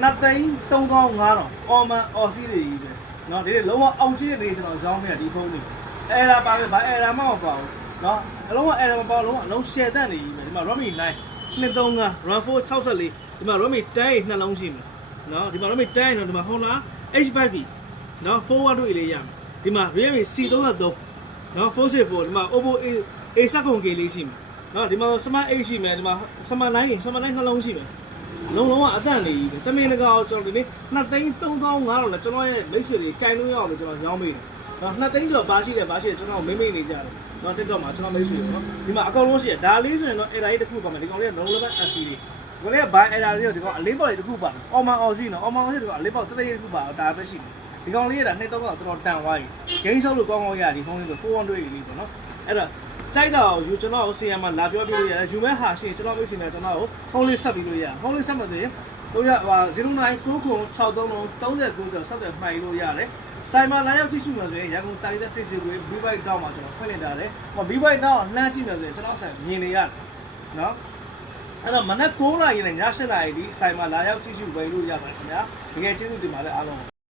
Nothing 3,500 Oman Aussie တွေကြီးပဲเนาะဒီလုံးဝအောင်ကြီးတဲ့နေကျွန်တော်ရောင်းနေတာဒီဖုန်းတွေအဲ့ဒါပါပဲဗာအဲ့ဒါမှမပေါ့เนาะအလုံးဝအဲ့ဒါမပေါ့လုံးဝအလုံး share တက်နေကြီးပဲဒီမှာ Redmi 9 235 RAM 4 64ဒီမှာ Redmi 10နှလုံးရှိမယ်เนาะဒီမှာ Redmi 10နော်ဒီမှာ Honor H5V เนาะ412လေးရမယ်ဒီမှာ Realme C33 เนาะ464ဒီမှာ Oppo A70K လေးရှိမယ်เนาะဒီမှာ Smart 8ရှိမယ်ဒီမှာ Smart 9 Smart 9နှလုံးရှိမယ်လုံးလုံးကအတန့်နေကြီးပဲတမင်တကာကျွန်တော်ဒီနေ့2,3,500နဲ့ကျွန်တော်ရဲ့မိတ်ဆွေတွေကင်လို့ရအောင်လို့ကျွန်တော်ရောင်းပေးတယ်။နော်2,000ကျော်ဘာရှိတယ်ကျွန်တော်မိမ့်နေကြတယ်။နော် TikTok မှာကျွန်တော်မိတ်ဆွေတွေနော်ဒီမှာအကောင့်လုံးရှိတယ်ဒါလေးဆိုရင်တော့ error တစ်ခုပါမယ်ဒီကောင်လေးက no level SC လေးဒီကောင်လေးက by error လေးတော့ဒီကောင်အလေးပေါက်လေးတစ်ခုပါ။ Oman Aussie နော် Oman Aussie ဒီကောင်အလေးပေါက်တသေးတစ်ခုပါဒါပဲရှိတယ်။ဒီကောင်လေးက2,300တော်တော်တန်သွားပြီ။ game ဆောက်လို့ကောင်းကောင်းရဒီဖုန်းလေးဆို400လေးပေါ့နော်။အဲ့တော့ကြိုက်တော့ယူကျွန်တော်ကိုဆီယမ်မှာလာပြောပြလို့ရတယ်ယူမဲ့ဟာရှိရင်ကျွန်တော်မိတ်ဆွေနဲ့ကျွန်တော်ကိုဖုန်းလေးဆက်ပြီးလို့ရတယ်ဖုန်းလေးဆက်မှဆိုရင်တို့ရဟာ09996339ဆက်တယ်မှိုင်လို့ရတယ်ဆိုင်မှာလာရောက်ကြည့်ရှုမှဆိုရင်ရန်ကုန်တိုင်းသက်တစ်စီကို V-Bike တောက်မှာကျွန်တော်ဖွင့်နေတာတယ်ဟော V-Bike တောက်လှမ်းကြည့်မှဆိုရင်ကျွန်တော်ဆိုင်မြင်နေရတယ်နော်အဲ့တော့မနက်9:00နာရီနဲ့ည7:00နာရီဒီဆိုင်မှာလာရောက်ကြည့်ရှုပေးလို့ရပါတယ်ခင်ဗျာတကယ်ကျေးဇူးတင်ပါတယ်အားလုံး